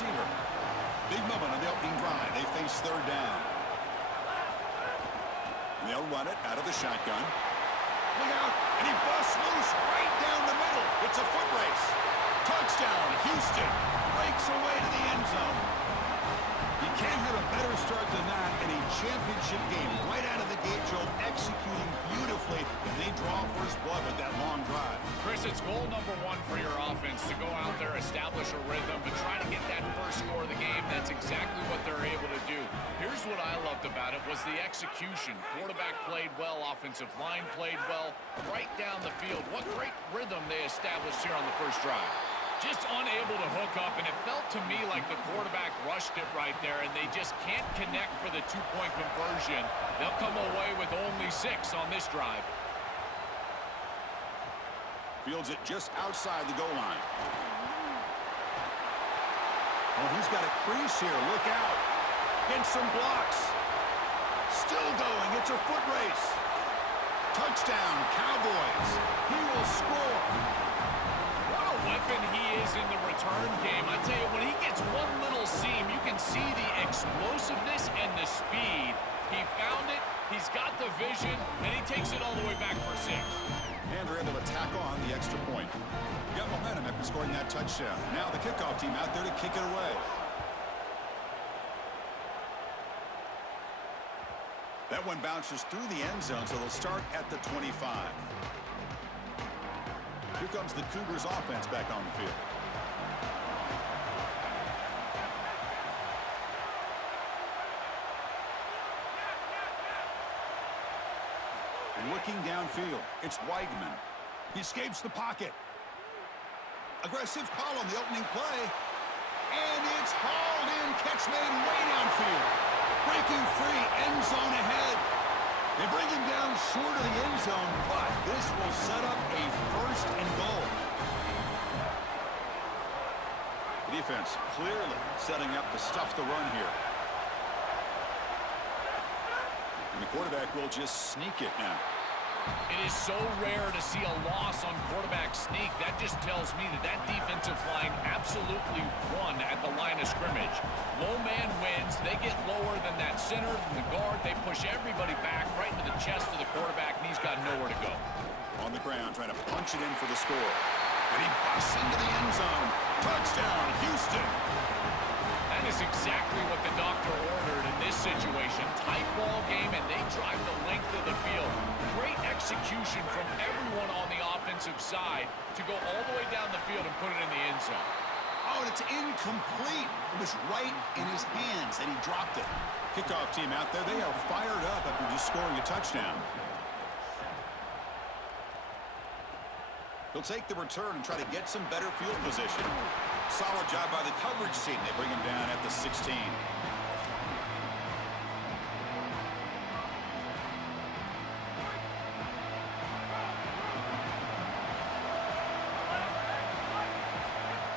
receiver. Big moment on the opening drive. They face third down. They'll run it out of the shotgun. Look out, and he busts loose right down the middle. It's a foot race. Touchdown, Houston. Breaks away to the end zone. You can't have a better start than that in a championship game. Right out of the gate, Joe, executing beautifully, and they draw first blood with that long drive. Chris, it's goal number one for your offense to go out there, establish a rhythm, but try to get that first score of the game. That's exactly what they're able to do. Here's what I loved about it was the execution. Quarterback played well, offensive line played well, right down the field. What great rhythm they established here on the first drive. Just unable to hook up, and it felt to me like the quarterback rushed it right there, and they just can't connect for the two-point conversion. They'll come away with only 6 on this drive. Fields it just outside the goal line. Oh, he's got a crease here. Look out. Against some blocks. Still going. It's a foot race. Touchdown, Cowboys. He will score. Weapon he is in the return game. I tell you, when he gets one little seam, you can see the explosiveness and the speed. He found it, he's got the vision, and he takes it all the way back for 6. And they're able to tack on the extra point. Got momentum after scoring that touchdown. Now the kickoff team out there to kick it away. That one bounces through the end zone, so they'll start at the 25. Here comes the Cougars offense back on the field. Looking downfield, it's Weigman. He escapes the pocket. Aggressive call on the opening play. And it's hauled in, catch made way downfield. Breaking free, end zone ahead. They bring him down short of the end zone, but this will set up a first and goal. The defense clearly setting up to stuff the run here. And the quarterback will just sneak it now. It is so rare to see a loss on quarterback sneak. That just tells me that that defensive line absolutely won at the line of scrimmage. Low man wins. They get lower than that center, than the guard. They push everybody back right into the chest of the quarterback, and he's got nowhere to go. On the ground, trying to punch it in for the score. And he busts into the end zone. Touchdown, Houston. That is exactly what the doctor ordered in this situation. Tight ball game, and they drive the length of the field. Great execution from everyone on the offensive side to go all the way down the field and put it in the end zone. Oh, and it's incomplete. It was right in his hands, and he dropped it. Kickoff team out there, they are fired up after just scoring a touchdown. He'll take the return and try to get some better field position. Solid job by the coverage team. They bring him down at the 16.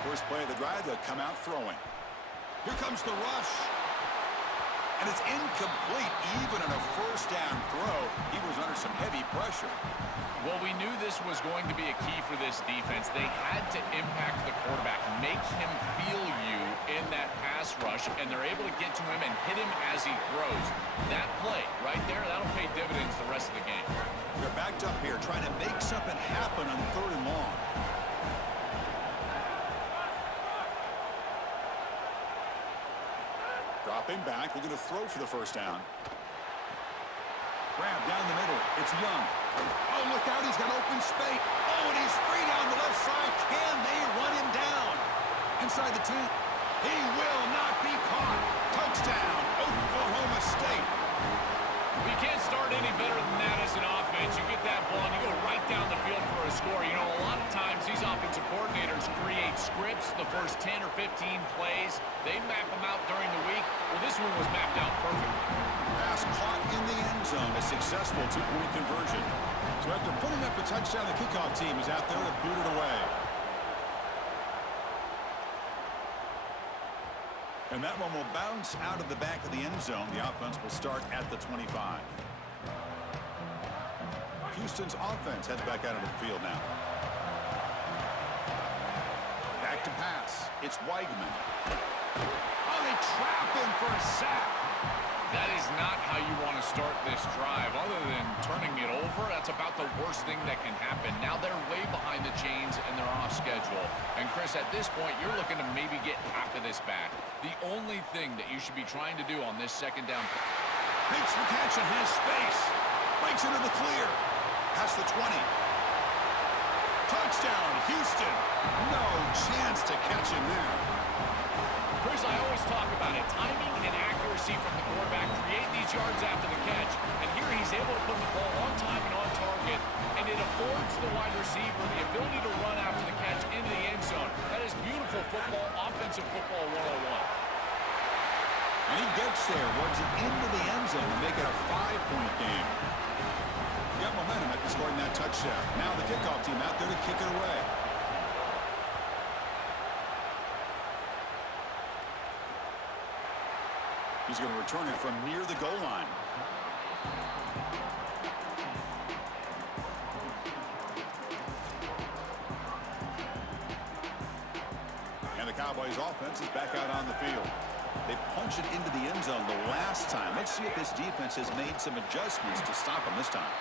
First play of the drive, they'll come out throwing. Here comes the rush. And it's incomplete, even on a first down throw. He was under some heavy pressure. Well, we knew this was going to be a key for this defense. They had to impact the quarterback, make him feel you in that pass rush, and they're able to get to him and hit him as he throws. That play right there, that'll pay dividends the rest of the game. They're backed up here trying to make something happen on 3rd and long. Dropping back, looking to throw for the first down. Grab down the middle. It's Young. Oh, look out. He's got open space. Oh, and he's free down the left side. Can they run him down? Inside the 10. He will not be caught. Touchdown, Oklahoma State. We can't start any better than that as an offense. You get that ball and you go right down the field for a score. You know, a lot of times these offensive coordinators create scripts the first 10 or 15 plays. They map them out during the week. Well, this one was mapped out perfectly. Pass caught in the end zone. A successful two-point conversion. So after putting up a touchdown, the kickoff team is out there to boot it away. And that one will bounce out of the back of the end zone. The offense will start at the 25. Houston's offense heads back out of the field now. Back to pass. It's Weigman. Oh, they trap him for a sack. That is not how you want to start this drive. Other than turning it over, that's about the worst thing that can happen. Now they're way behind the chains and they're off schedule. And Chris, at this point, you're looking to maybe get half of this back. The only thing that you should be trying to do on this second down. Makes the catch and has space. Breaks into the clear. Past the 20. Touchdown, Houston. No chance to catch him there. Chris, I always talk about it. Timing and accuracy from the quarterback create these yards after the catch. And here he's able to put the ball on time and on target. And it affords the wide receiver the ability to run after the catch into the end zone. That is beautiful football, offensive football 101. And he gets there, runs it into the end zone to make it a 5-point game. Got momentum after scoring that touchdown. Now the kickoff team out there to kick it away. He's going to return it from near the goal line. And the Cowboys offense is back out on the field. They punch it into the end zone the last time. Let's see if this defense has made some adjustments to stop them this time.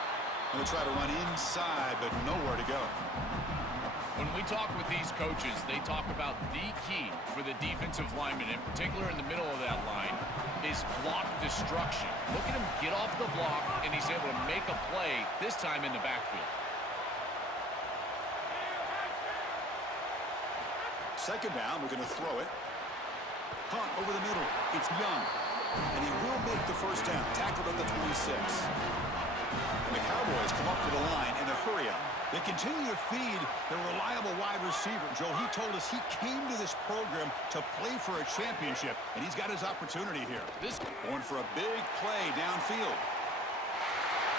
Going to try to run inside, but nowhere to go. When we talk with these coaches, they talk about the key for the defensive lineman, in particular in the middle of that line, is block destruction. Look at him get off the block, and he's able to make a play, this time in the backfield. Second down, we're going to throw it. Punt over the middle. It's Young. And he will make the first down. Tackled at the 26. And the Cowboys come up to the line in a hurry-up. They continue to feed their reliable wide receiver. Joe, he told us he came to this program to play for a championship, and he's got his opportunity here. This going for a big play downfield.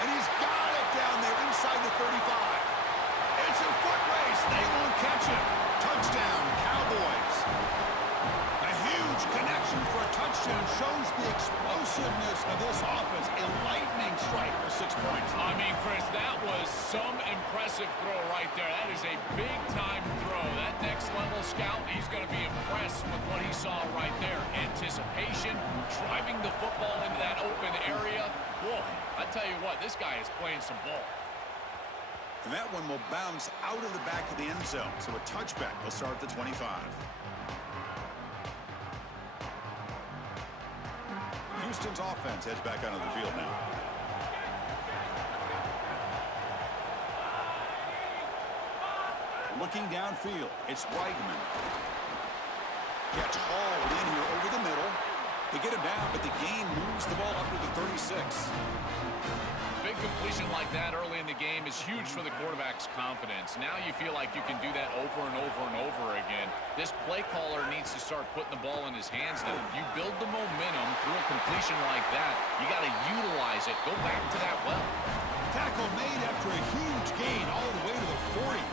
And he's got it down there inside the 35. It's a foot race. They won't catch him. Touchdown, Cowboys. A huge connection for a touchdown shows the explosiveness of this offense. A lightning strike for 6 points. I mean, Chris, that was some impressive throw right there. That is a big-time throw. That next-level scout, he's going to be impressed with what he saw right there. Anticipation, driving the football into that open area. Whoa, I tell you what, this guy is playing some ball. And that one will bounce out of the back of the end zone. So a touchback will start at the 25. Houston's offense heads back onto the field now. Looking downfield, it's Weigman. Gets hauled in here over the middle. They get him down, but the gain moves the ball up to the 36. Big completion like that early in the game is huge for the quarterback's confidence. Now you feel like you can do that over and over and over again. This play caller needs to start putting the ball in his hands now. You build the momentum through a completion like that. You got to utilize it. Go back to that well. Tackle made after a huge gain all the way to the 40.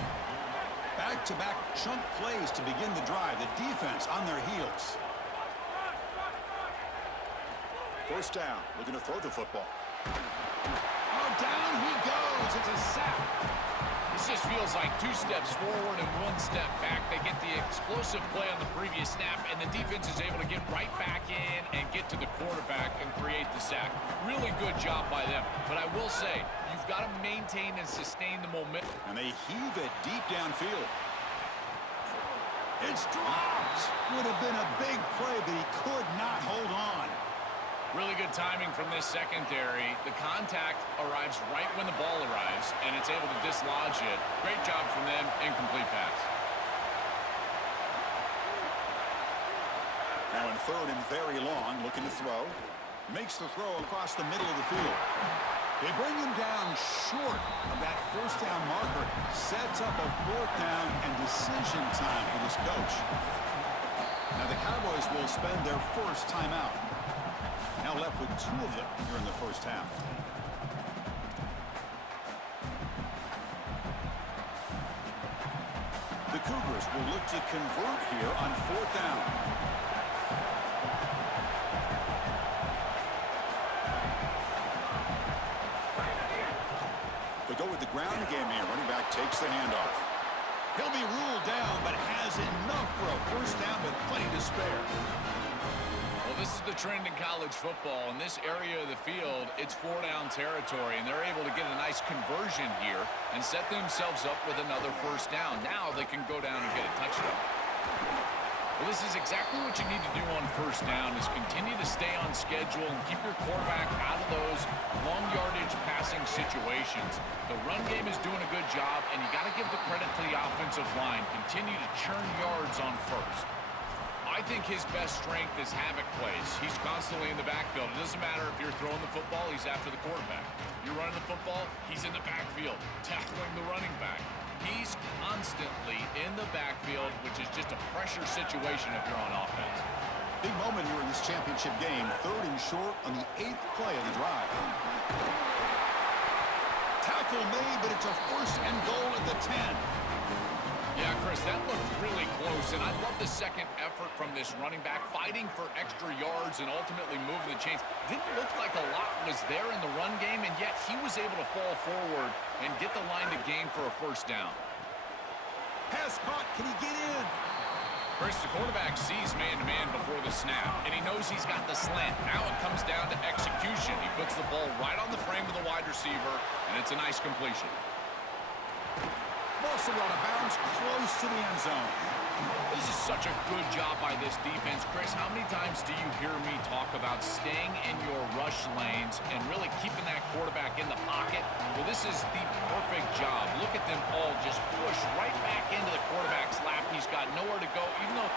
Back-to-back chunk plays to begin the drive. The defense on their heels. First down. Looking to throw the football. Oh, down he goes. It's a sack. This just feels like 2 steps forward and 1 step back. They get the explosive play on the previous snap, and the defense is able to get right back in and get to the quarterback and create the sack. Really good job by them. But I will say, you've got to maintain and sustain the momentum. And they heave it deep downfield. It's dropped. Would have been a big play, but he could not hold on. Really good timing from this secondary. The contact arrives right when the ball arrives, and it's able to dislodge it. Great job from them. Incomplete pass. Now in third and very long, looking to throw. Makes the throw across the middle of the field. They bring him down short of that first down marker. Sets up a fourth down and decision time for this coach. Now the Cowboys will spend their first timeout. Now left with 2 of them here in the first half. The Cougars will look to convert here on 4th down. They go with the ground game here. Running back takes the handoff. He'll be ruled down, but has enough for a first down with plenty to spare. Well, this is the trend in college football. In this area of the field, it's 4-down territory, and they're able to get a nice conversion here and set themselves up with another first down. Now they can go down and get a touchdown. Well, this is exactly what you need to do on first down is continue to stay on schedule and keep your quarterback out of those long yardage passing situations. The run game is doing a good job, and you got to give the credit to the offensive line. Continue to churn yards on first. I think his best strength is havoc plays. He's constantly in the backfield. It doesn't matter if you're throwing the football, he's after the quarterback. You're running the football, he's in the backfield, tackling the running back. He's constantly in the backfield, which is just a pressure situation if you're on offense. Big moment here in this championship game. 3rd and short on the 8th play of the drive. Tackle made, but it's a first and goal at the 10. Yeah, Chris, that looked really close, and I love the second effort from this running back, fighting for extra yards and ultimately moving the chains. Didn't look like a lot was there in the run game, and yet he was able to fall forward and get the line to gain for a first down. Pass caught. Can he get in? Chris, the quarterback sees man-to-man before the snap, and he knows he's got the slant. Now it comes down to execution. He puts the ball right on the frame of the wide receiver, and it's a nice completion. Also out of bounds, close to the end zone. This is such a good job by this defense. Chris, how many times do you hear me talk about staying in your rush lanes and really keeping that quarterback in the pocket? Well, this is the perfect job. Look at them all just push right back into the quarterback's lap. He's got nowhere to go, even though...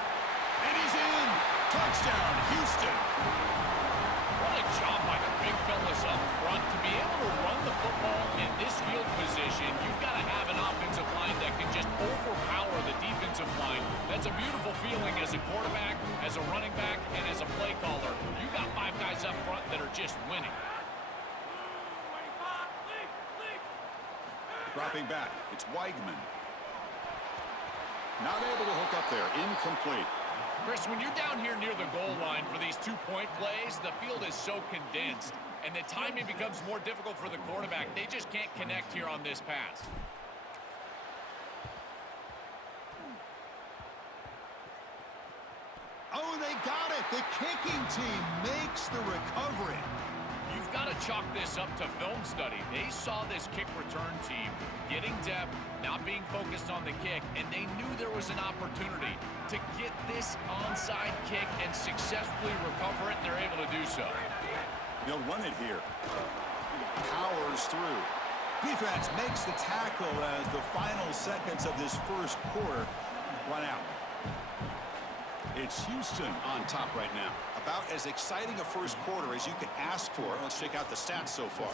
And he's in! Touchdown, Houston! What a job by the big fellas up front. To be able to run the football in this field position, you've got to have an offensive line that can just overpower the defensive line. That's a beautiful feeling as a quarterback, as a running back, and as a play caller. You got 5 guys up front that are just winning. Dropping back, it's Weigman. Not able to hook up there, incomplete. Chris, when you're down here near the goal line for these 2-point plays, the field is so condensed, and the timing becomes more difficult for the quarterback. They just can't connect here on this pass. Oh, they got it. The kicking team makes the recovery. You've got to chalk this up to film study. They saw this kick return team getting depth, not being focused on the kick, and they knew there was an opportunity to get this onside kick and successfully recover it, and they're able to do so. They'll run it here. Powers through. Defense makes the tackle as the final seconds of this first quarter run out. It's Houston on top right now. About as exciting a first quarter as you can ask for. Let's check out the stats so far.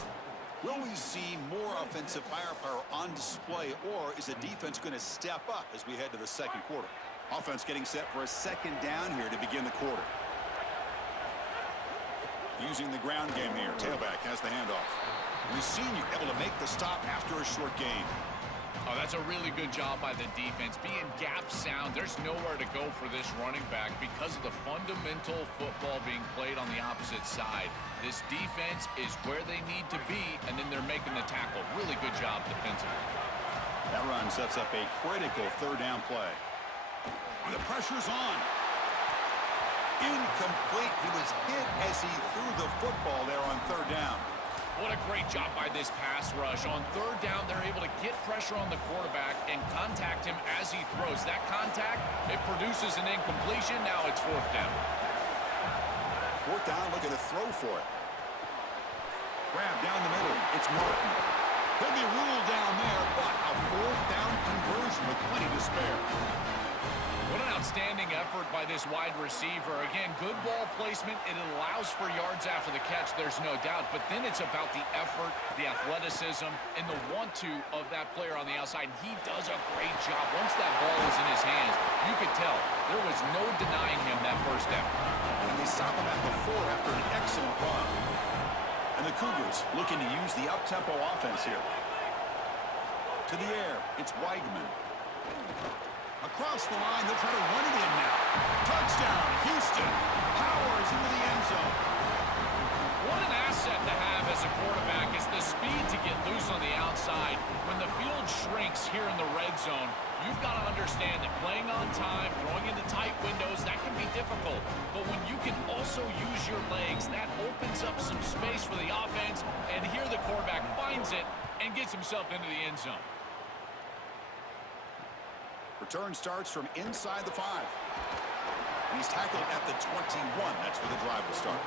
Will we see more offensive firepower on display, or is the defense going to step up as we head to the second quarter? Offense getting set for a second down here to begin the quarter. Using the ground game here. Tailback has the handoff. We've seen you able to make the stop after a short gain. Oh, that's a really good job by the defense. Being gap sound, there's nowhere to go for this running back because of the fundamental football being played on the opposite side. This defense is where they need to be, and then they're making the tackle. Really good job defensively. That run sets up a critical third down play. The pressure's on. Incomplete. He was hit as he threw the football there on third down. What a great job by this pass rush. On third down, they're able to get pressure on the quarterback and contact him as he throws. That contact, it produces an incompletion. Now it's fourth down. Fourth down, looking to throw for it. Grab down the middle. It's Martin. He'll be ruled down there, but a fourth down conversion with plenty to spare. What an outstanding effort by this wide receiver. Again, good ball placement. It allows for yards after the catch, there's no doubt. But then it's about the effort, the athleticism, and the want-to of that player on the outside. He does a great job. Once that ball is in his hands, you could tell there was no denying him that first down. And they stop him at the 4 after an excellent run. And the Cougars looking to use the up-tempo offense here. To the air, it's Weigman. Across the line, they'll try to run it in now. Touchdown, Houston. Powers into the end zone. What an asset to have as a quarterback is the speed to get loose on the outside. When the field shrinks here in the red zone, you've got an on time, throwing into tight windows, that can be difficult. But when you can also use your legs, that opens up some space for the offense. And here the quarterback finds it and gets himself into the end zone. Return starts from inside the 5. And he's tackled at the 21. That's where the drive will start.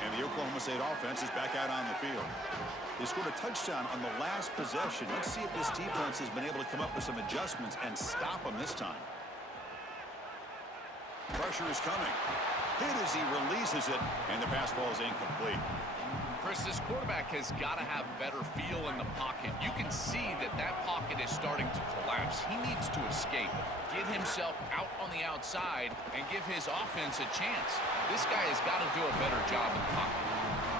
And the Oklahoma State offense is back out on the field. They scored a touchdown on the last possession. Let's see if this defense has been able to come up with some adjustments and stop them this time. Pressure is coming. Hit as he releases it, and the pass ball is incomplete. Chris, this quarterback has got to have better feel in the pocket. You can see that that pocket is starting to collapse. He needs to escape, get himself out on the outside, and give his offense a chance. This guy has got to do a better job in the pocket.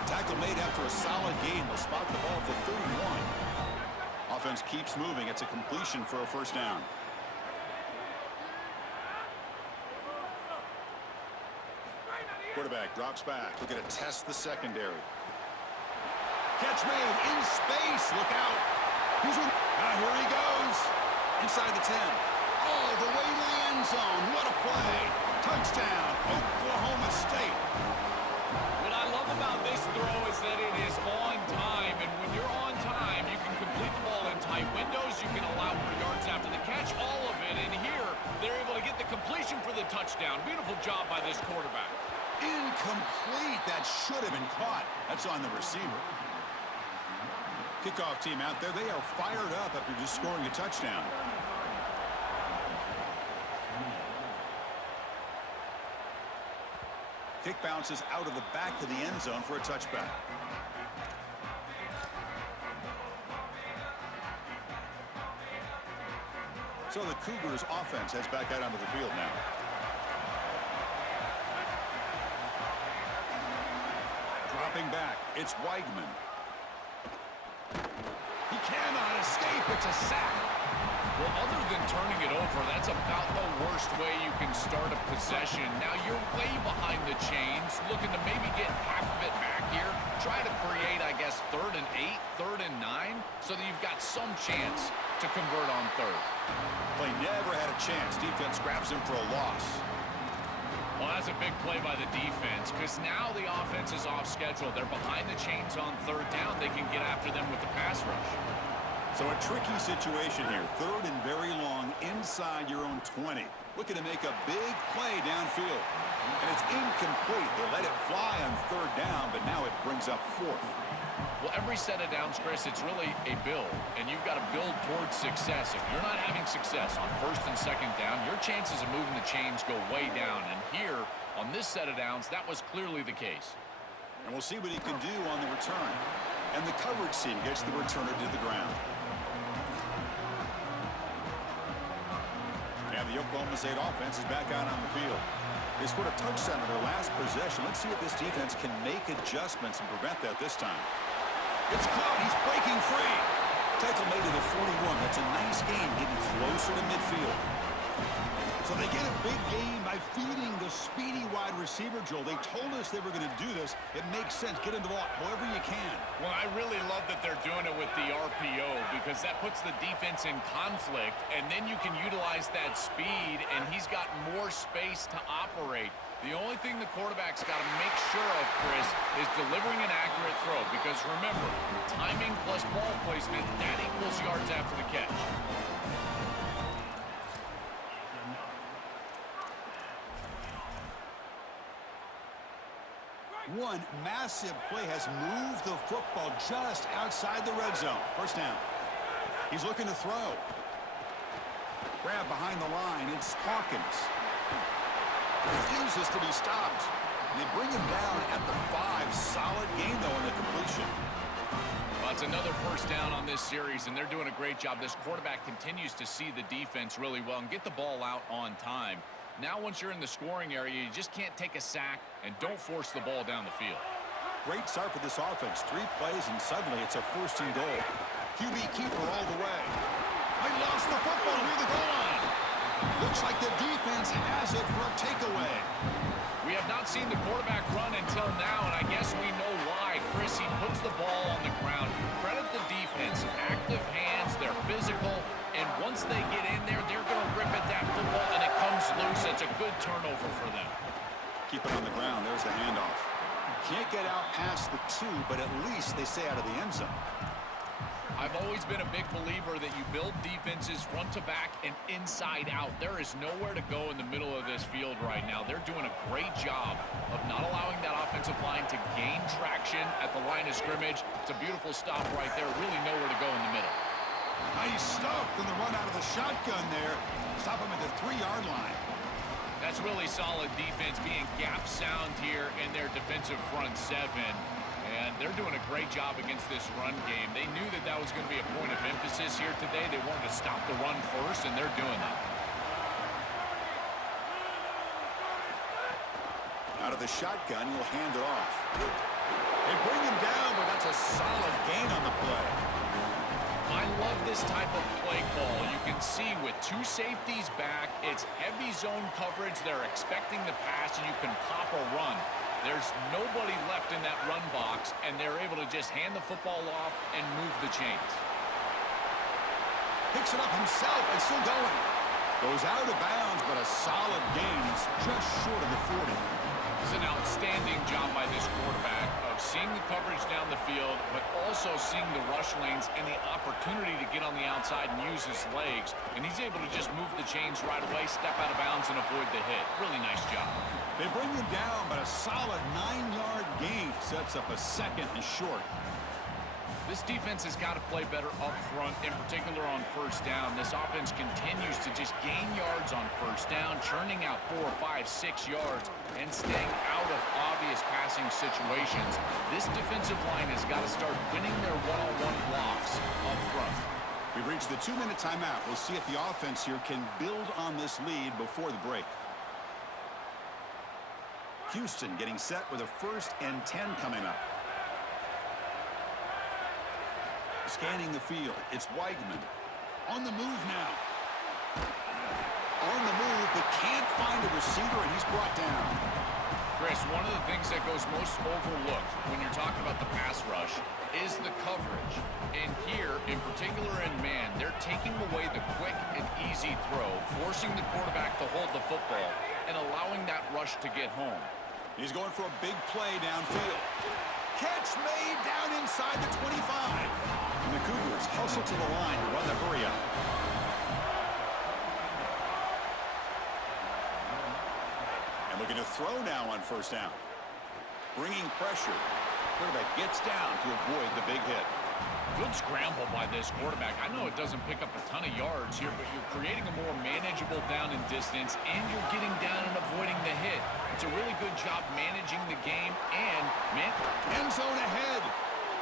Tackle made after a solid gain. They'll spot the ball for 31. Offense keeps moving. It's a completion for a first down. Quarterback drops back. We're going to test the secondary. Catch made in space. Look out. Here he goes. Inside the 10. All the way to the end zone. What a play. Touchdown, Oklahoma State. What I love about this throw is that it is on time. And when you're on time, you can complete the ball in tight windows. You can allow for yards after the catch. All of it. And here, they're able to get the completion for the touchdown. Beautiful job by this quarterback. Incomplete. That should have been caught. That's on the receiver. Kickoff team out there. They are fired up after just scoring a touchdown. Kick bounces out of the back of the end zone for a touchback. So the Cougars offense heads back out onto the field now. Dropping back, it's Weigman. He cannot escape. It's a sack. Well, other than turning it over, that's about the worst way you can start a possession. Now you're way behind the chains, looking to maybe get half of it back here. Try to create, I guess, 3rd and 8, 3rd and 9, so that you've got some chance to convert on 3rd. Play never had a chance. Defense grabs him for a loss. Well, that's a big play by the defense, because now the offense is off schedule. They're behind the chains on 3rd down. They can get after them with the pass rush. So a tricky situation here. 3rd and very long inside your own 20. Looking to make a big play downfield. And it's incomplete. They let it fly on 3rd down, but now it brings up 4th. Well, every set of downs, Chris, it's really a build, and you've got to build towards success. If you're not having success on 1st and 2nd down, your chances of moving the chains go way down. And here, on this set of downs, that was clearly the case. And we'll see what he can do on the return. And the coverage team gets the returner to the ground. And the Oklahoma State offense is back out on the field. They scored a touchdown in their last possession. Let's see if this defense can make adjustments and prevent that this time. It's caught. He's breaking free. Tackle made to the 41. That's a nice game, getting closer to midfield. So they get a big gain by feeding the speedy wide receiver, Joel. They told us they were going to do this. It makes sense. Get him the ball however you can. Well, I really love that they're doing it with the RPO, because that puts the defense in conflict, and then you can utilize that speed, and he's got more space to operate. The only thing the quarterback's got to make sure of, Chris, is delivering an accurate throw, because remember, timing plus ball placement, that equals yards after the catch. One massive play has moved the football just outside the red zone. First down. He's looking to throw. Grab behind the line. It's Hawkins. Refuses to be stopped. They bring him down at the 5. Solid game, though, in the completion. Well, it's another first down on this series, and they're doing a great job. This quarterback continues to see the defense really well and get the ball out on time. Now, once you're in the scoring area, you just can't take a sack, and don't force the ball down the field. Great start for this offense. 3 plays, and suddenly it's a 1st and goal. QB keeper all the way. They lost the football near the goal line. Looks like the defense has it for a takeaway. We have not seen the quarterback run until now, and I guess we know why. Chris, he puts the ball on the ground. Credit the defense. Active hands, They're physical, and once they get in there, they're going to rip at that football, and it comes loose. It's a good turnover for them. Keep it on the ground. There's the handoff. Can't get out past the 2, but at least they stay out of the end zone. I've always been a big believer that you build defenses front to back and inside out. There is nowhere to go in the middle of this field right now. They're doing a great job of not allowing that offensive line to gain traction at the line of scrimmage. It's a beautiful stop right there. Really nowhere to go in the middle. Nice stuff from the run out of the shotgun there. Stop him at the 3-yard line. That's really solid defense, being gap sound here in their defensive front 7. And they're doing a great job against this run game. They knew that that was going to be a point of emphasis here today. They wanted to stop the run first, and they're doing that. Out of the shotgun, he'll hand it off. They bring him down, but that's a solid gain on the play. I love this type of play call. You can see with 2 safeties back, it's heavy zone coverage. They're expecting the pass, and you can pop a run. There's nobody left in that run box, and they're able to just hand the football off and move the chains. Picks it up himself and still going. Goes out of bounds, but a solid gain. He's just short of the 40. It's an outstanding job by this quarterback of seeing the coverage down the field, but also seeing the rush lanes and the opportunity to get on the outside and use his legs. And he's able to just move the chains right away, step out of bounds, and avoid the hit. Really nice job. They bring him down, but a solid 9-yard gain sets up a 2nd and short. This defense has got to play better up front, in particular on first down. This offense continues to just gain yards on first down, churning out 4, 5, 6 yards, and staying out of obvious passing situations. This defensive line has got to start winning their one-on-one blocks up front. We've reached the 2-minute timeout. We'll see if the offense here can build on this lead before the break. Houston getting set with a 1st and 10 coming up. Scanning the field, it's Weigman. On the move now. On the move, but can't find a receiver, and he's brought down. Chris, one of the things that goes most overlooked when you're talking about the pass rush is the coverage. And here, in particular in man, they're taking away the quick and easy throw, forcing the quarterback to hold the football and allowing that rush to get home. He's going for a big play downfield. Catch made down inside the 25. And the Cougars hustle to the line to run the hurry up. And looking to throw now on first down. Bringing pressure. Quarterback gets down to avoid the big hit. Good scramble by this quarterback. I know it doesn't pick up a ton of yards here, but you're creating a more manageable down and distance, and you're getting down and avoiding the hit. It's a really good job managing the game, and, man, end zone ahead.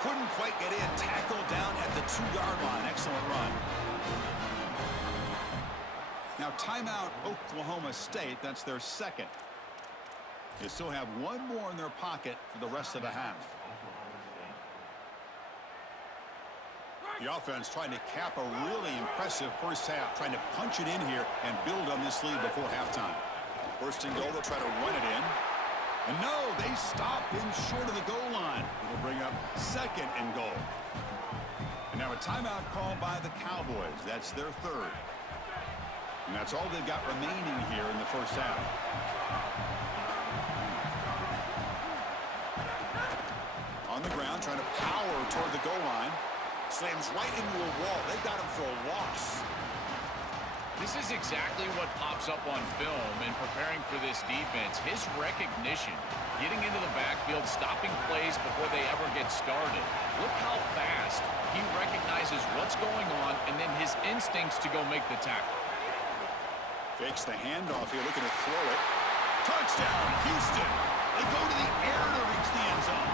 Couldn't quite get in. Tackle down at the 2-yard line. Excellent run. Now timeout Oklahoma State. That's their 2nd. They still have 1 more in their pocket for the rest of the half. The offense trying to cap a really impressive first half, trying to punch it in here and build on this lead before halftime. 1st and goal, they'll try to run it in. And no, they stop him short of the goal line. It'll bring up 2nd and goal. And now a timeout called by the Cowboys. That's their 3rd. And that's all they've got remaining here in the first half. On the ground, trying to power toward the goal line. Slams right into a wall. They got him for a loss. This is exactly what pops up on film in preparing for this defense. His recognition, getting into the backfield, stopping plays before they ever get started. Look how fast he recognizes what's going on and then his instincts to go make the tackle. Fakes the handoff here, looking to throw it. Touchdown, Houston. They go to the air to reach the end zone.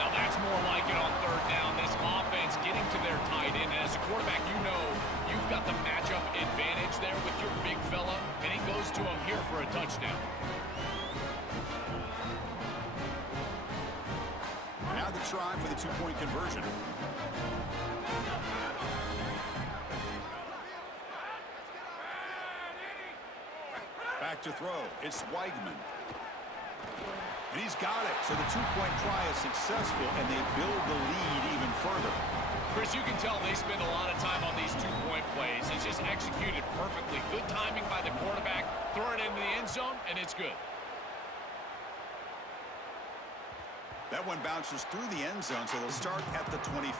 Now that's more like it on 3rd down. This offense getting to their tight end. And as a quarterback, you know you've got the matchup advantage there with your big fella, and he goes to him here for a touchdown. Now the try for the 2-point conversion. Back to throw. It's Weigman. And he's got it. So the 2-point try is successful, and they build the lead even further. Chris, you can tell they spend a lot of time on these two-point plays. It's just executed perfectly. Good timing by the quarterback. Throw it into the end zone, and it's good. That one bounces through the end zone, so they'll start at the 25.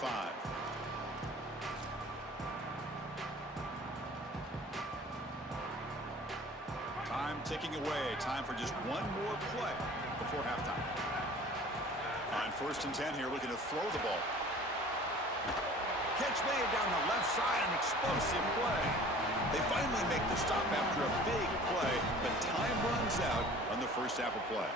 Time ticking away. Time for just one more play before halftime. On 1st and 10 here, looking to throw the ball. Catch made down the left side, an explosive play. They finally make the stop after a big play, but time runs out on the first half of play.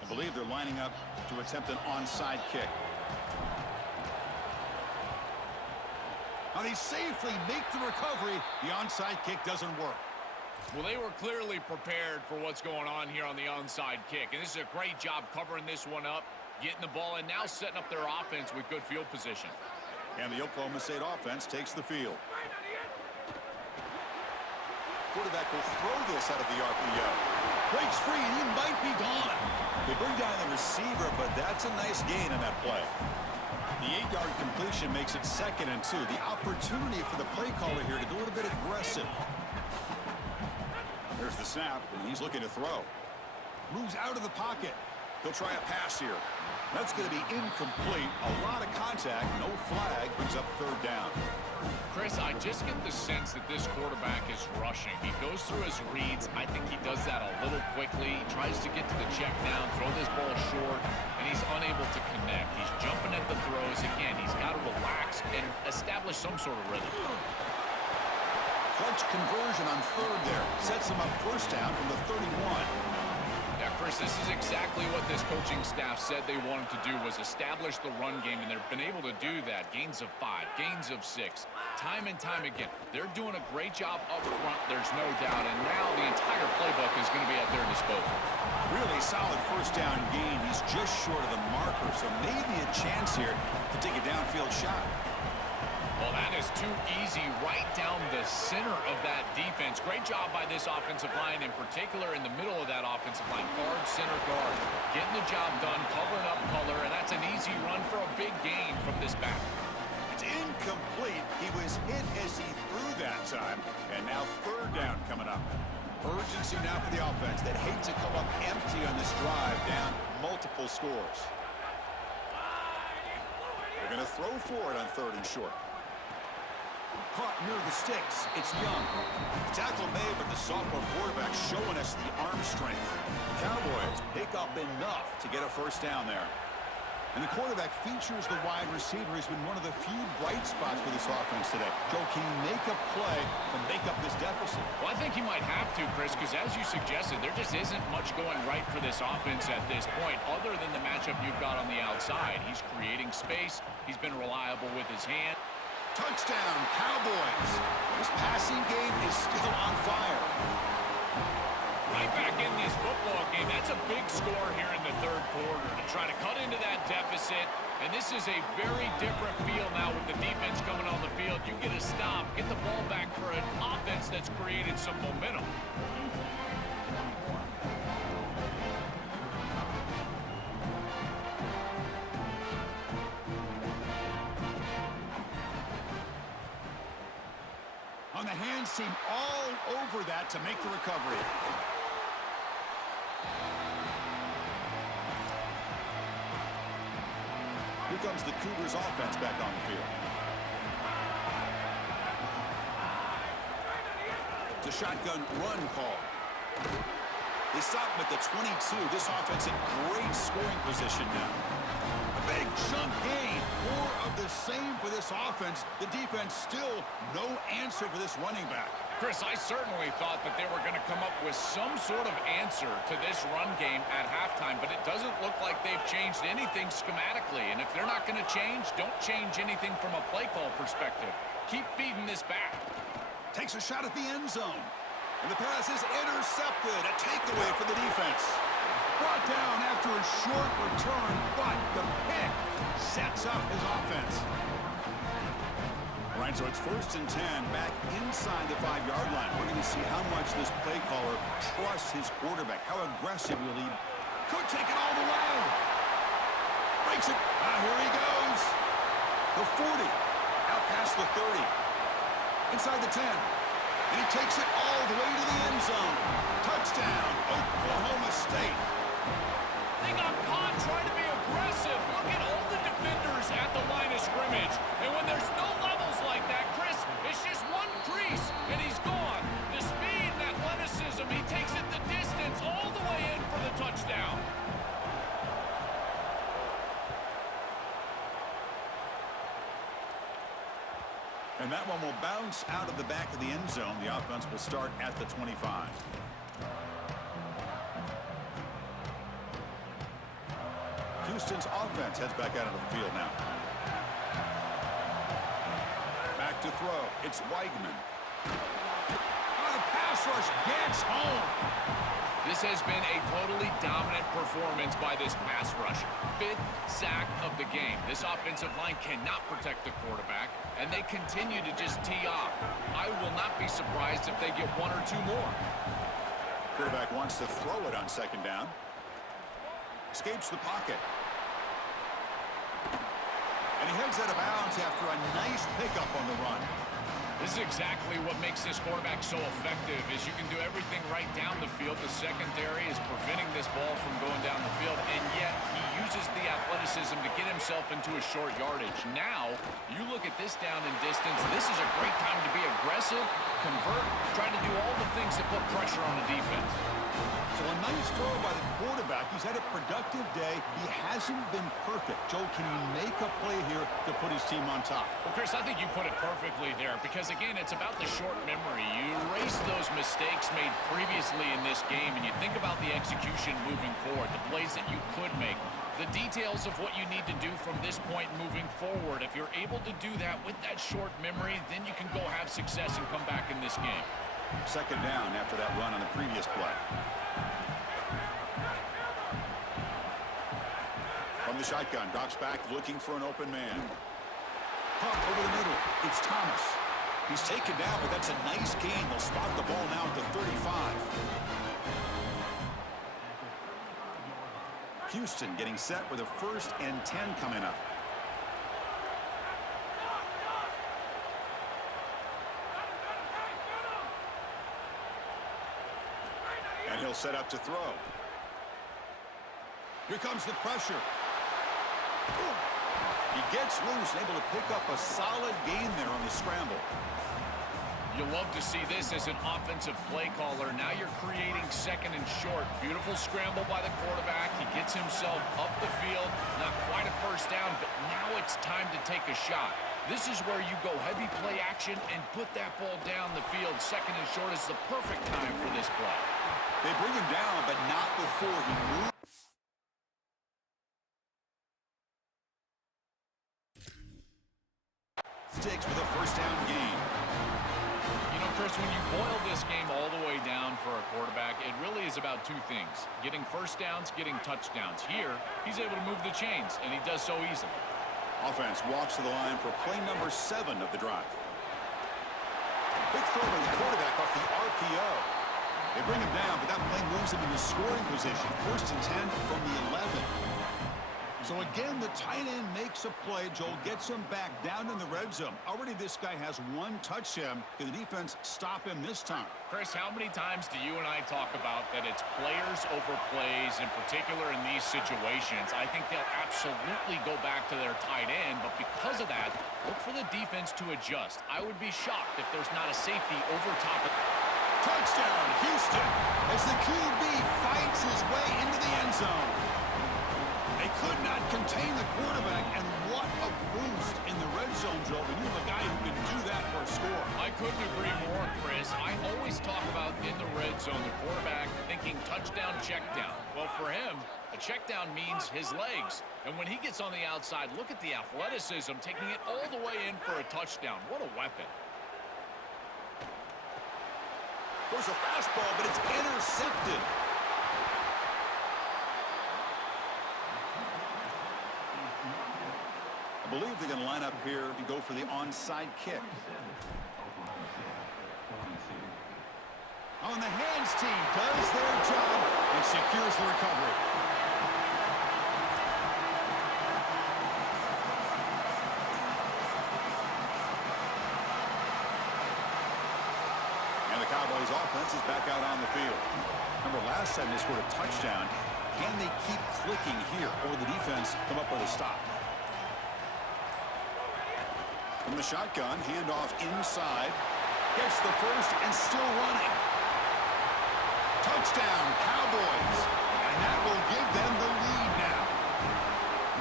I believe they're lining up to attempt an onside kick. Now they safely make the recovery. The onside kick doesn't work. Well, they were clearly prepared for what's going on here on the onside kick. And this is a great job covering this one up, getting the ball, and now setting up their offense with good field position. And the Oklahoma State offense takes the field. Quarterback will throw this out of the RPO. Breaks free, and he might be gone. They bring down the receiver, but that's a nice gain on that play. The 8-yard completion makes it 2nd and 2. The opportunity for the play caller here to go a little bit aggressive. There's the snap, and he's looking to throw. Moves out of the pocket. He'll try a pass here. That's going to be incomplete. A lot of contact, no flag, brings up 3rd down. Chris, I just get the sense that this quarterback is rushing. He goes through his reads. I think he does that a little quickly. He tries to get to the check down, throw this ball short, and he's unable to connect. He's jumping at the throws. Again, he's got to relax and establish some sort of rhythm. Clutch conversion on 3rd there. Sets him up 1st down from the 31. Yeah, Chris, this is exactly what this coaching staff said they wanted to do, was establish the run game, and they've been able to do that. Gains of 5, gains of 6, time and time again. They're doing a great job up front, there's no doubt, and now the entire playbook is going to be at their disposal. Really solid 1st down gain. He's just short of the marker, so maybe a chance here to take a downfield shot. Well, that is too easy right down the center of that defense. Great job by this offensive line, in particular in the middle of that offensive line. Guard, center, guard. Getting the job done, covering up color, and that's an easy run for a big gain from this back. It's incomplete. He was hit as he threw that time, and now 3rd down coming up. Urgency now for the offense that hate to come up empty on this drive, down multiple scores. They're going to throw for it on 3rd and short. Caught near the sticks. It's Young. Tackle made, but the sophomore quarterback showing us the arm strength. Cowboys pick up enough to get a 1st down there. And the quarterback features the wide receiver. He's been one of the few bright spots for this offense today. Joe, can he make a play to make up this deficit? Well, I think he might have to, Chris, because as you suggested, there just isn't much going right for this offense at this point, other than the matchup you've got on the outside. He's creating space. He's been reliable with his hand. Touchdown, Cowboys. This passing game is still on fire. Right back in this football game. That's a big score here in the 3rd quarter to try to cut into that deficit. And this is a very different feel now with the defense coming on the field. You get a stop, get the ball back for an offense that's created some momentum. On the hands team all over that to make the recovery. Here comes the Cougars offense back on the field. It's a shotgun run call. They stop him at the 22. This offense in great scoring position now. A big chunk gain. More of the same for this offense. The defense still no answer for this running back. Chris, I certainly thought that they were going to come up with some sort of answer to this run game at halftime, but it doesn't look like they've changed anything schematically. And if they're not going to change, don't change anything from a play call perspective. Keep feeding this back. Takes a shot at the end zone. And the pass is intercepted. A takeaway for the defense. Brought down after a short return, but the pick sets up his offense. All right, so it's 1st and 10 back inside the 5-yard line. We're going to see how much this play caller trusts his quarterback. How aggressive will he? Could take it all the way. Breaks it. Here he goes. The 40. Out past the 30. Inside the 10. And he takes it all the way to the end zone. Touchdown, Oklahoma State. They got caught trying to be aggressive. Look at all the defenders at the line of scrimmage. And when there's no levels like that, Chris, it's just one crease, and he's gone. The speed and athleticism, he takes it the distance all the way in for the touchdown. And that one will bounce out of the back of the end zone. The offense will start at the 25. Houston's offense heads back out of the field now. Back to throw. It's Weigman. The pass rush gets home. This has been a totally dominant performance by this pass rush. 5th sack of the game. This offensive line cannot protect the quarterback, and they continue to just tee off. I will not be surprised if they get 1 or 2 more. Quarterback wants to throw it on 2nd down. Escapes the pocket. And he heads out of bounds after a nice pickup on the run. This is exactly what makes this quarterback so effective, is you can do everything right down the field. The secondary is preventing this ball from going down the field, and yet he uses the athleticism to get himself into a short yardage. Now, you look at this down and distance, this is a great time to be aggressive, convert, try to do all the things that put pressure on the defense. So a nice throw by the quarterback. He's had a productive day. He hasn't been perfect. Joe, can he make a play here to put his team on top? Well, Chris, I think you put it perfectly there because, again, it's about the short memory. You erase those mistakes made previously in this game, and you think about the execution moving forward, the plays that you could make, the details of what you need to do from this point moving forward. If you're able to do that with that short memory, then you can go have success and come back in this game. 2nd down after that run on the previous play. From the shotgun, drops back, looking for an open man. Pump over the middle. It's Thomas. He's taken down, but that's a nice gain. They'll spot the ball now at the 35. Houston getting set with a 1st and 10 coming up. And he'll set up to throw. Here comes the pressure. He gets loose, able to pick up a solid gain there on the scramble. You love to see this as an offensive play caller. Now you're creating 2nd and short. Beautiful scramble by the quarterback. He gets himself up the field. Not quite a 1st down, but now it's time to take a shot. This is where you go heavy play action and put that ball down the field. 2nd and short is the perfect time for this play. They bring him down, but not before he moves. Sticks with a 1st down gain. You know, Chris, when you boil this game all the way down for a quarterback, it really is about 2 things. Getting 1st downs, getting touchdowns. Here, he's able to move the chains, and he does so easily. Offense walks to the line for play number 7 of the drive. Big throw by the quarterback off the RPO. They bring him down, but that play moves him into scoring position. 1st and 10 from the 11. So again, the tight end makes a play. Joel gets him back down in the red zone. Already this guy has 1 touchdown. Can the defense stop him this time? Chris, how many times do you and I talk about that it's players over plays, in particular in these situations? I think they'll absolutely go back to their tight end, but because of that, look for the defense to adjust. I would be shocked if there's not a safety over top of... Touchdown, Houston, as the QB fights his way into the end zone. They could not contain the quarterback, and what a boost in the red zone, Joe, when you have a guy who can do that for a score. I couldn't agree more, Chris. I always talk about in the red zone, the quarterback thinking touchdown, check down. Well, for him, a check down means his legs. And when he gets on the outside, look at the athleticism, taking it all the way in for a touchdown. What a weapon. There's a fastball, but it's intercepted. I believe they're going to line up here and go for the onside kick. On the hands team does their job and secures the recovery. And the Cowboys offense is back out on the field. Remember last time they scored a touchdown. Can they keep clicking here, or will the defense come up with a stop? From the shotgun, handoff inside. Gets the first and still running. Touchdown, Cowboys. And that will give them the lead now.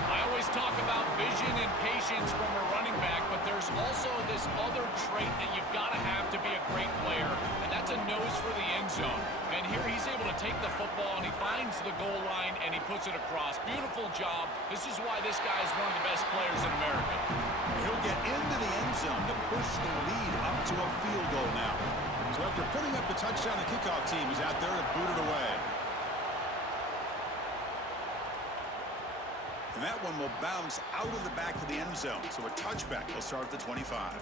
I always talk about vision and patience from a running back, but there's also this other trait that you've got to have to be a great player, and that's a nose for the end zone. And here he's able to take the football, and he finds the goal line, and he puts it across. Beautiful job. This is why this guy is one of the best players in America. He'll get into the end zone to push the lead up to a field goal now. So after putting up the touchdown, the kickoff team is out there to boot it away. And that one will bounce out of the back of the end zone. So a touchback will start at the 25.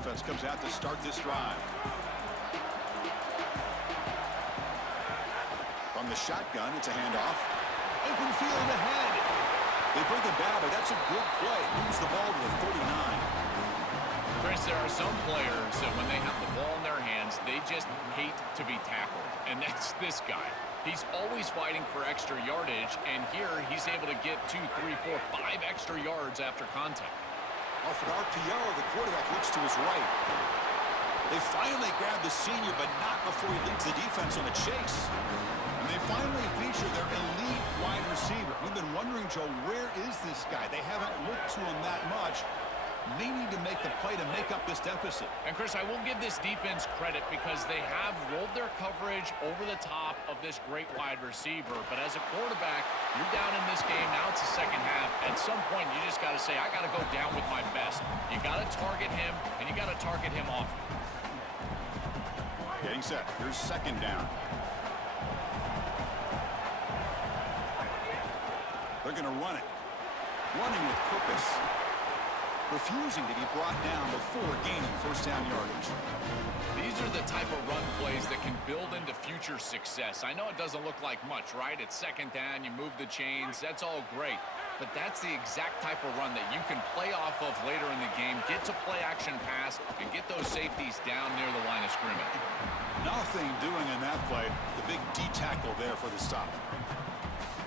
Offense comes out to start this drive. From the shotgun, it's a handoff. Open field ahead. They bring it down, but that's a good play. Moves the ball to the 39. Chris, there are some players that when they have the ball in their hands, they just hate to be tackled. And that's this guy. He's always fighting for extra yardage, and here he's able to get 2, 3, 4, 5 extra yards after contact. Off an RPO, the quarterback looks to his right. They finally grab the senior, but not before he leads the defense on a chase. And they finally feature their elite wide receiver. We've been wondering, Joe, where is this guy? They haven't looked to him that much. They need to make the play to make up this deficit. And, Chris, I will give this defense credit because they have rolled their coverage over the top of this great wide receiver. But as a quarterback, you're down in this game. Now it's the second half. At some point, you just got to say, I got to go down with my best. You got to target him, and you got to target him often. Getting set. Here's second down. They're going to run it. Running with purpose. Refusing to be brought down before gaining first down yardage. These are the type of run plays that can build into future success. I know it doesn't look like much, right? It's second down, you move the chains, that's all great. But that's the exact type of run that you can play off of later in the game, get to play action pass, and get those safeties down near the line of scrimmage. Nothing doing in that play. The big D tackle there for the stop.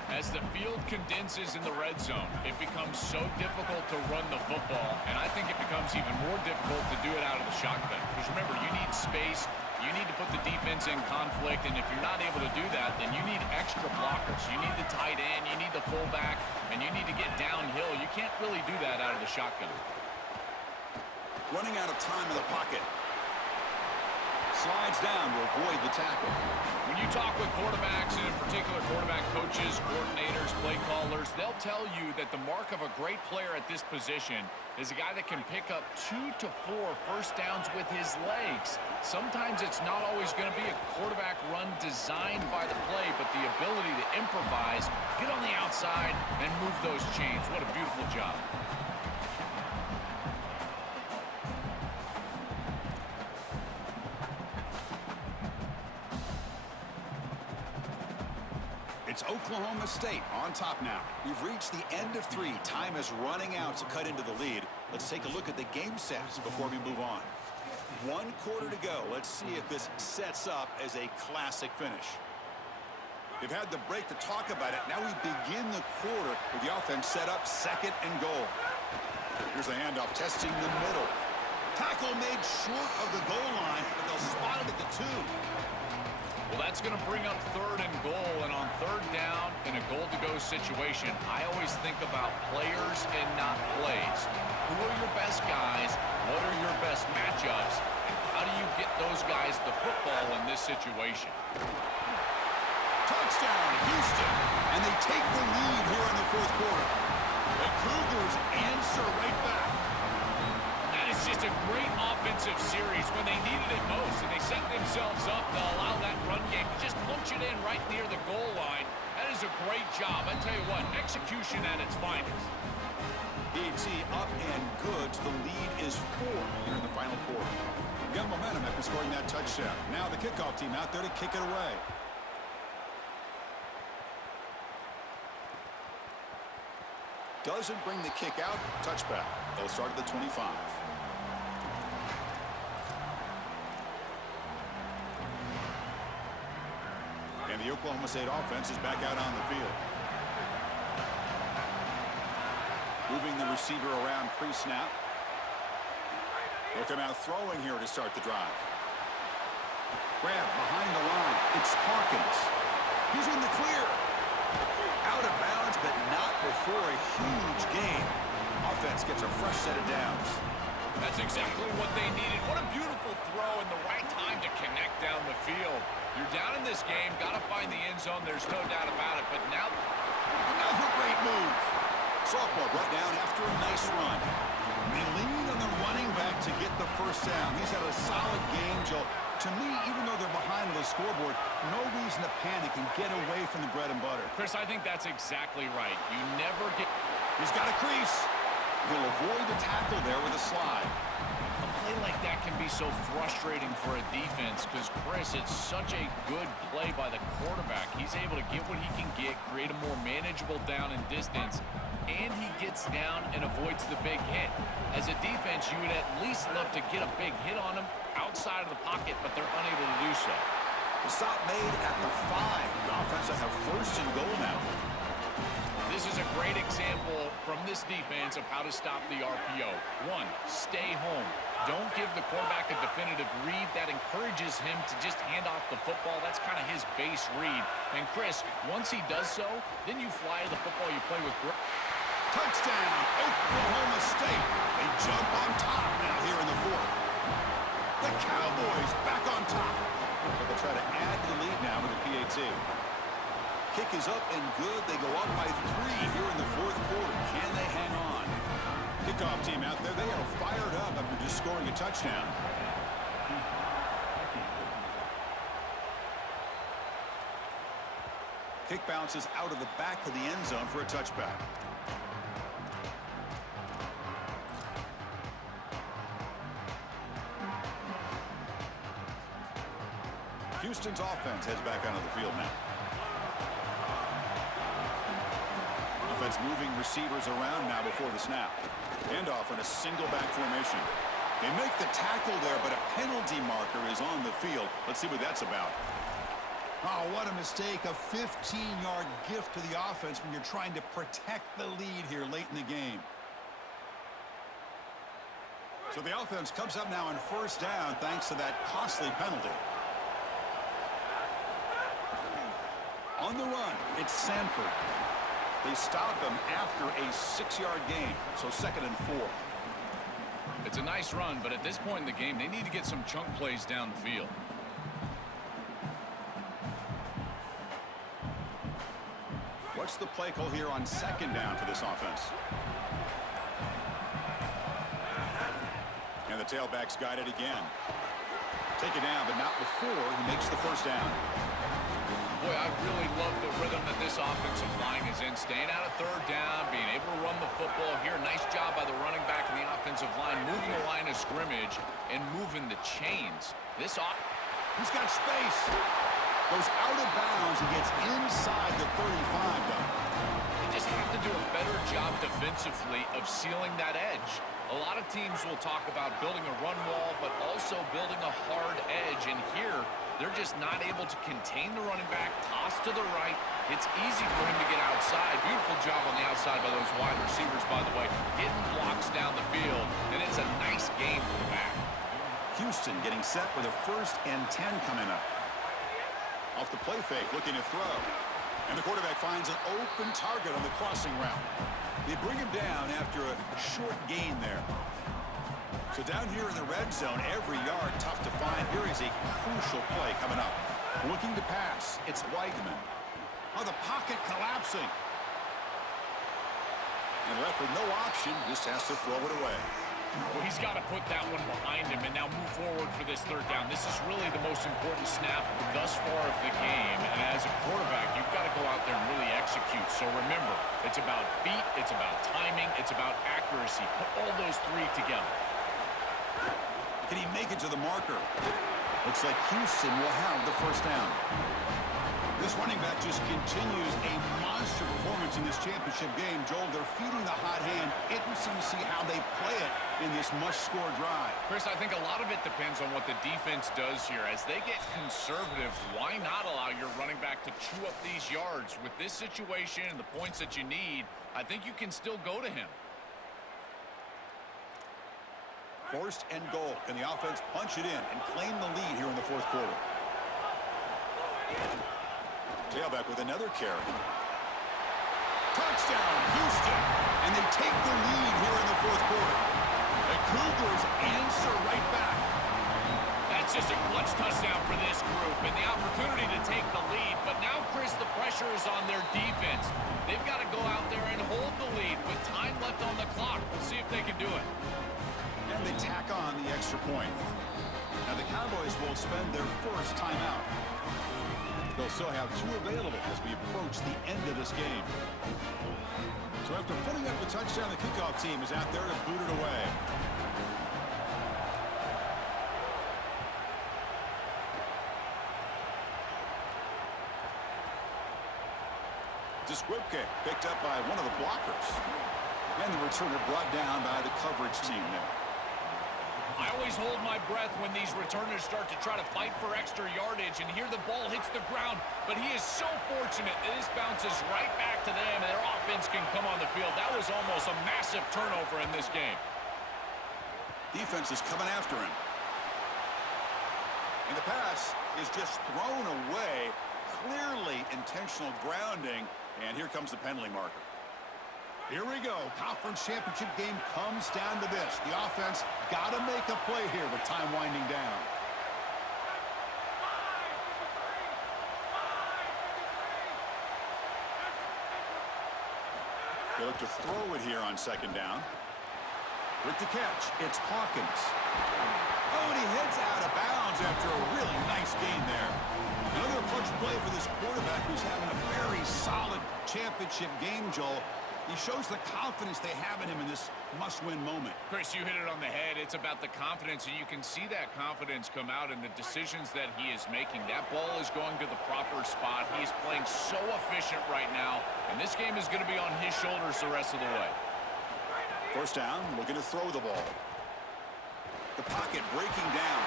As the field condenses in the red zone, it becomes so difficult to run the football, and I think it becomes even more difficult to do it out of the shotgun. Because remember, you need space, you need to put the defense in conflict, and if you're not able to do that, then you need extra blockers. You need the tight end, you need the fullback, and you need to get downhill. You can't really do that out of the shotgun. Running out of time in the pocket. Slides down to avoid the tackle. When you talk with quarterbacks, and in particular quarterback coaches, coordinators, play callers, they'll tell you that the mark of a great player at this position is a guy that can pick up 2 to 4 first downs with his legs. Sometimes it's not always going to be a quarterback run designed by the play, but the ability to improvise, get on the outside, and move those chains. What a beautiful job. It's Oklahoma State on top now. We've reached the end of 3. Time is running out to cut into the lead. Let's take a look at the game sets before we move on. 1 quarter to go. Let's see if this sets up as a classic finish. We've had the break to talk about it. Now we begin the quarter with the offense set up second and goal. Here's the handoff, testing the middle. Tackle made short of the goal line, but they'll spot it at the 2. Well, that's going to bring up third and goal, and on third down in a goal-to-go situation, I always think about players and not plays. Who are your best guys? What are your best matchups? And how do you get those guys the football in this situation? Touchdown, Houston, and they take the lead here in the 4th quarter. The Cougars answer right back. That is just a great offensive series when they needed it most, and they set themselves up to allow that run game to just punch it in right near the goal line. That is a great job. I tell you what, execution at its finest. B&T up and good. The lead is 4 here in the final quarter. Got momentum after scoring that touchdown. Now the kickoff team out there to kick it away. Doesn't bring the kick out. Touchback. They'll start at the 25. And the Oklahoma State offense is back out on the field. Moving the receiver around pre-snap. They'll come out throwing here to start the drive. Grab behind the line. It's Hawkins. He's in the clear. Out of bounds, but not before a huge gain. Offense gets a fresh set of downs. That's exactly what they needed. What a beautiful throw in the right time to connect down the field. You're down in this game, got to find the end zone. There's no doubt about it. But now, another great move. Sophomore brought down after a nice run. They lean on the running back to get the first down. He's had a solid game, Joe. To me, even though they're behind on the scoreboard, no reason to panic and get away from the bread and butter. Chris, I think that's exactly right. You never get... He's got a crease. He'll avoid the tackle there with a slide. A play like that can be so frustrating for a defense because, Chris, it's such a good play by the quarterback. He's able to get what he can get, create a more manageable down and distance, and he gets down and avoids the big hit. As a defense, you would at least love to get a big hit on him outside of the pocket, but they're unable to do so. The stop made at the 5. The offense will have first and goal now. This is a great example from this defense of how to stop the RPO. 1, stay home. Don't give the quarterback a definitive read. That encourages him to just hand off the football. That's kind of his base read. And, Chris, once he does so, then you fly to the football you play with. Touchdown, Oklahoma State. They jump on top now here in the 4th. The Cowboys back on top. So they'll try to add to the lead now with the PAT. Kick is up and good. They go up by 3 here in the 4th quarter. Can they hang on? Kickoff team out there. They are fired up after just scoring a touchdown. Kick bounces out of the back of the end zone for a touchback. Houston's offense heads back onto the field now. Offense moving receivers around now before the snap. Handoff in a single back formation. They make the tackle there, but a penalty marker is on the field. Let's see what that's about. Oh, what a mistake. A 15-yard gift to the offense when you're trying to protect the lead here late in the game. So the offense comes up now on first down thanks to that costly penalty. On the run, it's Sanford. They stop him after a 6-yard gain, so 2nd and 4. It's a nice run, but at this point in the game, they need to get some chunk plays down the field. What's the play call here on 2nd down for this offense? And the tailback's got it again. Take it down, but not before he makes the first down. Boy, I really love the rhythm that this offensive line is in. Staying out of 3rd down, being able to run the football here. Nice job by the running back and the offensive line, moving the line of scrimmage and moving the chains. He's got space. Goes out of bounds and gets inside the 35, though. They just have to do a better job defensively of sealing that edge. A lot of teams will talk about building a run wall, but also building a hard edge. And here, they're just not able to contain the running back, toss to the right. It's easy for him to get outside. Beautiful job on the outside by those wide receivers, by the way. Getting blocks down the field, and it's a nice game for the back. Houston getting set with a 1st and 10 coming up. Off the play fake, looking to throw. And the quarterback finds an open target on the crossing route. They bring him down after a short gain there. So down here in the red zone, every yard tough to find. Here is a crucial play coming up. Looking to pass, it's Weigman. Oh, the pocket collapsing. And left with no option, just has to throw it away. Well, he's got to put that one behind him and now move forward for this third down. This is really the most important snap thus far of the game. And as a quarterback, you've got to go out there and really execute. So remember, it's about feet, it's about timing, it's about accuracy. Put all those three together. Can he make it to the marker? Looks like Houston will have the first down. This running back just continues a monster performance in this championship game. Joel, they're feeding the hot hand. Interesting to see how they play it in this must-score drive. Chris, I think a lot of it depends on what the defense does here. As they get conservative, why not allow your running back to chew up these yards? With this situation and the points that you need, I think you can still go to him. First and goal. Can the offense punch it in and claim the lead here in the fourth quarter? Tailback with another carry. Touchdown, Houston. And they take the lead here in the fourth quarter. The Cougars answer right back. That's just a clutch touchdown for this group and the opportunity to take the lead. But now, Chris, the pressure is on their defense. They've got to go out there and hold the lead with time left on the clock. We'll see if they can do it. And they tack on the extra point. Now the Cowboys will spend their first timeout. They'll still have two available as we approach the end of this game. So after putting up the touchdown, the kickoff team is out there to boot it away. It's a squib kick picked up by one of the blockers. And the returner brought down by the coverage team there. I always hold my breath when these returners start to try to fight for extra yardage, and here the ball hits the ground. But he is so fortunate that this bounces right back to them, and their offense can come on the field. That was almost a massive turnover in this game. Defense is coming after him. And the pass is just thrown away. Clearly intentional grounding, and here comes the penalty marker. Here we go. Conference championship game comes down to this. The offense got to make a play here with time winding down. They look to throw it here on second down. With the catch, it's Hawkins. Oh, and he heads out of bounds after a really nice gain there. Another clutch play for this quarterback who's having a very solid championship game, Joel. He shows the confidence they have in him in this must-win moment. Chris, you hit it on the head. It's about the confidence, and you can see that confidence come out in the decisions that he is making. That ball is going to the proper spot. He is playing so efficient right now, and this game is going to be on his shoulders the rest of the way. First down, looking to throw the ball. The pocket breaking down.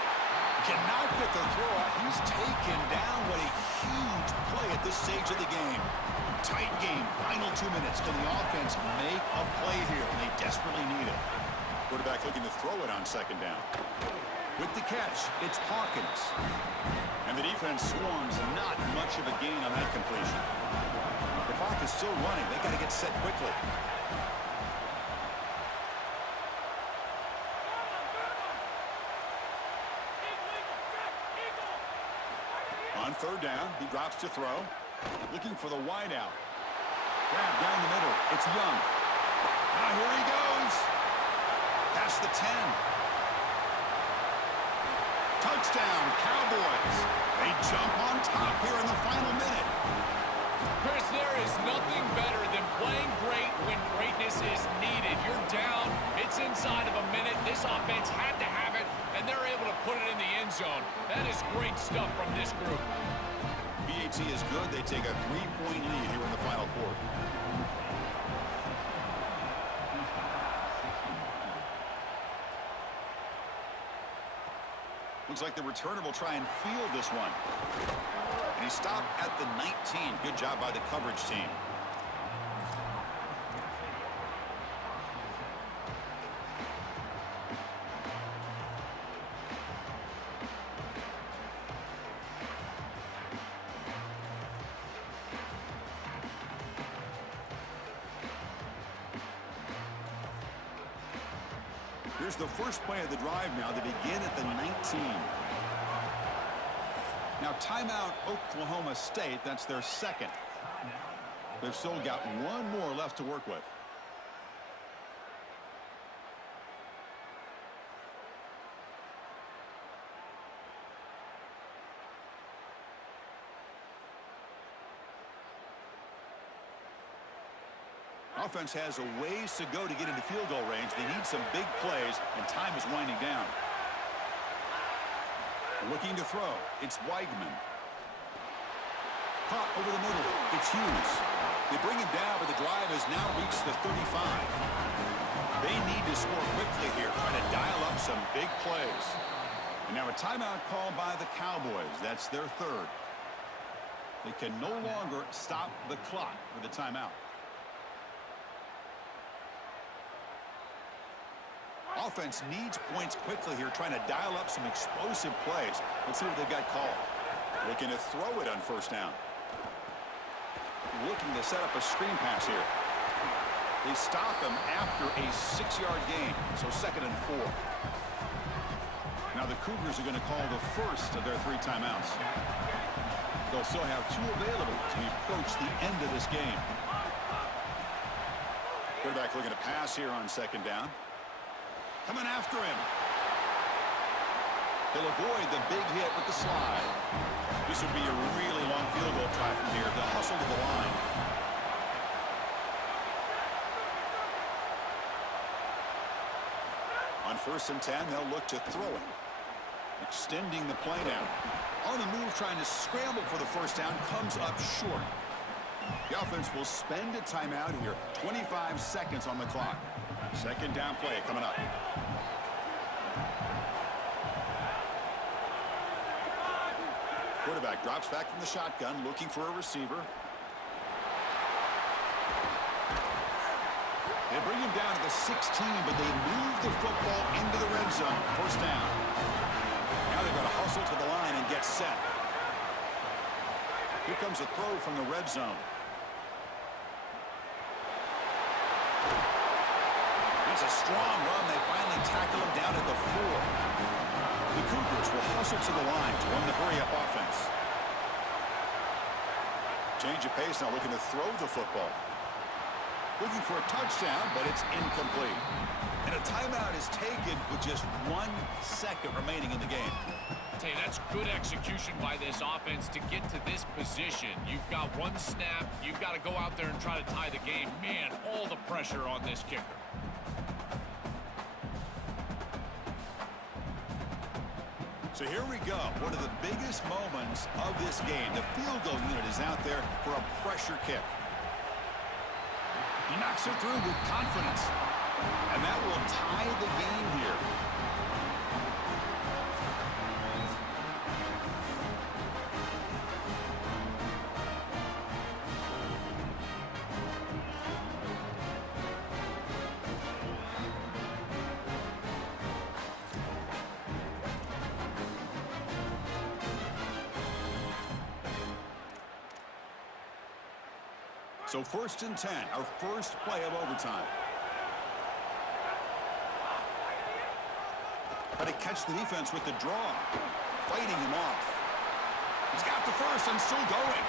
Cannot get the throw off. He's taken down. What a huge play at this stage of the game. Tight game, final 2 minutes. Can the offense make a play here? They desperately need it. Quarterback looking to throw it on second down. With the catch, it's Hawkins. And the defense swarms, not much of a gain on that completion. The clock is still running. They got to get set quickly. On third down, he drops to throw. Looking for the wide out. Grab down the middle. It's Young. Now here he goes. Past the 10. Touchdown, Cowboys. They jump on top here in the final minute. Chris, there is nothing better than playing great when greatness is needed. You're down. It's inside of a minute. This offense had to have it, and they're able to put it in the end zone. That is great stuff from this group. BAT is good. They take a 3-point lead here in the final quarter. Looks like the returner will try and field this one. And he stopped at the 19. Good job by the coverage team. Here's the first play of the drive now. They begin at the 19. Now, timeout Oklahoma State. That's their second. They've still got one more left to work with. Offense has a ways to go to get into field goal range. They need some big plays, and time is winding down. Looking to throw. It's Weigman. Caught over the middle. It's Hughes. They bring him down, but the drive has now reached the 35. They need to score quickly here, trying to dial up some big plays. And now a timeout called by the Cowboys. That's their third. They can no longer stop the clock with a timeout. Offense needs points quickly here, trying to dial up some explosive plays. Let's see what they've got called. Looking to throw it on first down. Looking to set up a screen pass here. They stop him after a 6-yard gain, so 2nd and 4. Now the Cougars are going to call the first of their 3 timeouts. They'll still have 2 available as we approach the end of this game. Quarterback looking to pass here on 2nd down. Coming after him. He'll avoid the big hit with the slide. This would be a really long field goal try from here. They'll hustle to the line. On 1st and 10, they'll look to throw it. Extending the play down. On the move, trying to scramble for the first down, comes up short. The offense will spend a timeout here. 25 seconds on the clock. 2nd down play coming up. Quarterback drops back from the shotgun, looking for a receiver. They bring him down to the 16, but they move the football into the red zone. First down. Now they've got to hustle to the line and get set. Here comes a throw from the red zone. It's a strong run. They finally tackle him down at the 4. The Cougars will hustle to the line to run the hurry-up offense. Change of pace now, looking to throw the football. Looking for a touchdown, but it's incomplete. And a timeout is taken with just 1 second remaining in the game. Hey, that's good execution by this offense to get to this position. You've got 1 snap. You've got to go out there and try to tie the game. Man, all the pressure on this kicker. So here we go. One of the biggest moments of this game. The field goal unit is out there for a pressure kick. He knocks it through with confidence. And that will tie the game here. So 1st and 10, our first play of overtime. But to catch the defense with the draw, fighting him off. He's got the first and still going.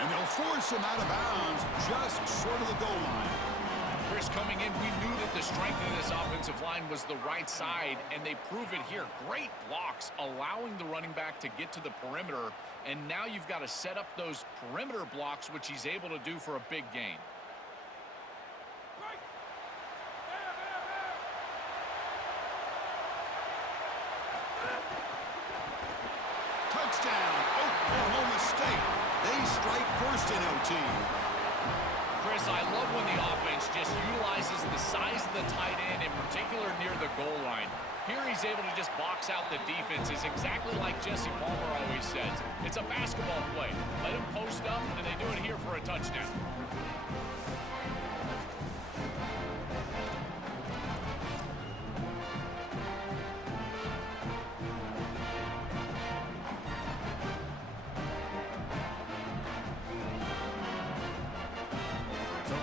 And they'll force him out of bounds just short of the goal line. Chris, coming in, we knew that the strength of this offensive line was the right side, and they prove it here. Great blocks, allowing the running back to get to the perimeter, and now you've got to set up those perimeter blocks, which he's able to do for a big gain. Touchdown, Oklahoma State. They strike first in OT. Chris, I love when the offense just utilizes the size of the tight end, in particular near the goal line. Here he's able to just box out the defense. It's exactly like Jesse Palmer always says. It's a basketball play. Let him post up, and they do it here for a touchdown.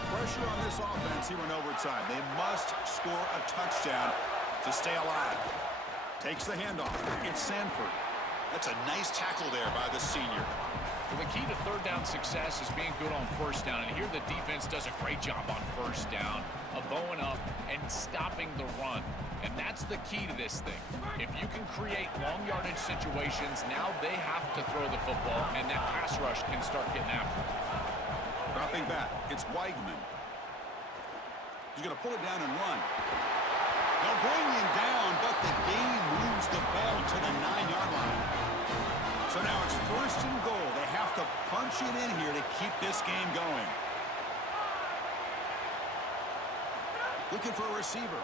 Pressure on this offense here in overtime. They must score a touchdown to stay alive. Takes the handoff. It's Sanford. That's a nice tackle there by the senior. Well, the key to 3rd down success is being good on 1st down. And here the defense does a great job on 1st down of bowing up and stopping the run. And that's the key to this thing. If you can create long yardage situations, now they have to throw the football, and that pass rush can start getting after it. Dropping back, it's Weigman. He's going to pull it down and run. They'll bring him down, but the game moves the ball to the 9-yard line. So now it's first and goal. They have to punch it in here to keep this game going. Looking for a receiver.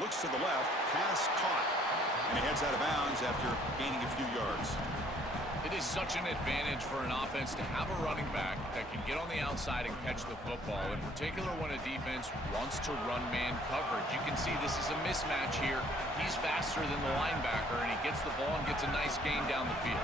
Looks to the left, pass caught. And he heads out of bounds after gaining a few yards. It is such an advantage for an offense to have a running back that can get on the outside and catch the football, in particular when a defense wants to run man coverage. You can see this is a mismatch here. He's faster than the linebacker, and he gets the ball and gets a nice gain down the field.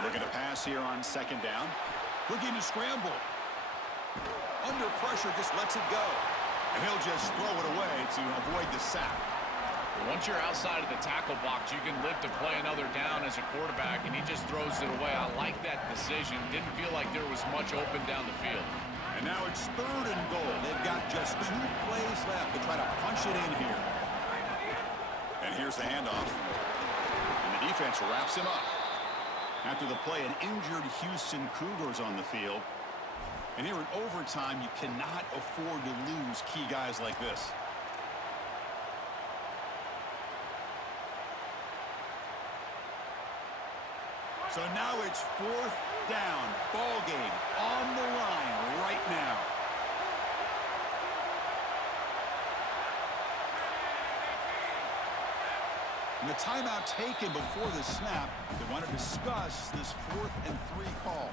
Looking to pass here on second down. Looking to scramble. Under pressure, just lets it go. And he'll just throw it away to avoid the sack. Once you're outside of the tackle box, you can live to play another down as a quarterback, and he just throws it away. I like that decision. Didn't feel like there was much open down the field. And now it's third and goal. They've got just 2 plays left to try to punch it in here. And here's the handoff. And the defense wraps him up. After the play, an injured Houston Cougars on the field. And here in overtime, you cannot afford to lose key guys like this. So now it's 4th down. Ball game on the line right now. And the timeout taken before the snap. They want to discuss this 4th and 3 call.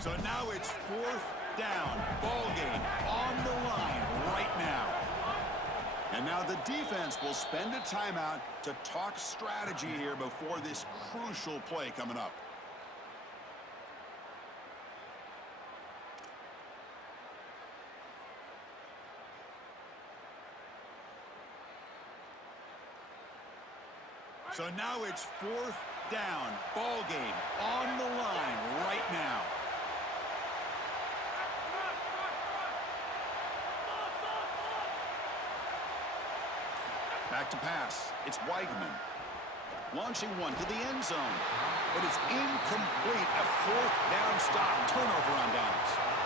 So now it's 4th down. Ball game on the line right now. And now the defense will spend a timeout to talk strategy here before this crucial play coming up. So now it's 4th down. Ball game on the line right now. Back to pass. It's Weigman. Launching one to the end zone. But it's incomplete. A 4th down stop. Turnover on downs.